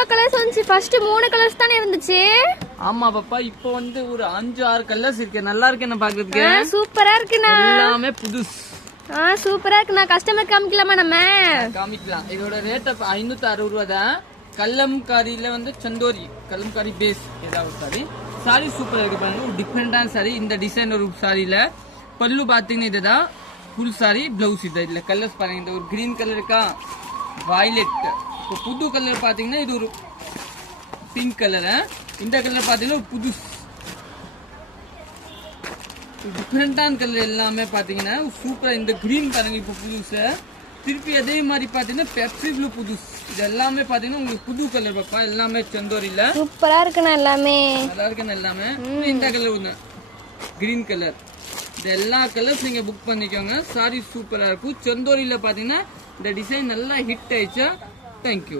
இவ்ளோ கலர்ஸ் வந்துச்சு. First 3 colours தானே இருந்துச்சு. ஆமா பாப்பா, இப்போ வந்து ஒரு 5-6 கலர்ஸ் இருக்கு. நல்லா இருக்கு என்ன பாக்குறதுக்கு. சூப்பரா இருக்குண்ணா. எல்லாமே புதுசு. சூப்பரா இருக்குண்ணா. கஸ்டமர் காமிக்கலாமா நம்ம? காமிக்கலாம். இதோட ரேட் 560 ரூபா தான். கல்லம்காரியில வந்து சந்தோரி கல்லம்காரி பேஸ் ஏதாவது சாரி. சாரி சூப்பரா இருக்கு பாருங்க. ஒரு டிஃபரெண்டான சாரி. இந்த டிசைன் ஒரு சாரியில பல்லு பாத்தீங்கன்னா இதுதான் ஃபுல் சாரி. பிளவுஸ் இதுல கலர்ஸ் பாருங்க. இந்த ஒரு கிரீன் கலர் இருக்கா, வயலட். இப்போ புது கலர் பாத்தீங்கன்னா இது ஒரு பிங்க் கலர். இந்த கலர் பாத்தீங்கன்னா புதுசு டிஃபரெண்டான கலர் எல்லாமே பாத்தீங்கன்னா சூப்பரா. இந்த கிரீன் பாருங்க இப்போ புதுசு. திருப்பி அதே மாதிரி பாத்தீங்கன்னா பெப்சி ப்ளூ புதுசு. இது எல்லாமே பாத்தீங்கன்னா உங்களுக்கு புது கலர் பாப்பா. எல்லாமே செந்தோரில சூப்பரா இருக்குண்ணா. எல்லாமே நல்லா இருக்குன்னு எல்லாமே. இந்த கலர் ஒண்ணு கிரீன் கலர். இது எல்லா கலர்ஸ் நீங்க புக் பண்ணிக்கோங்க. சாரி சூப்பரா இருக்கும். செந்தோரில பாத்தீங்கன்னா இந்த டிசைன் நல்லா ஹிட் ஆயிடுச்சு. தேங்க்யூ.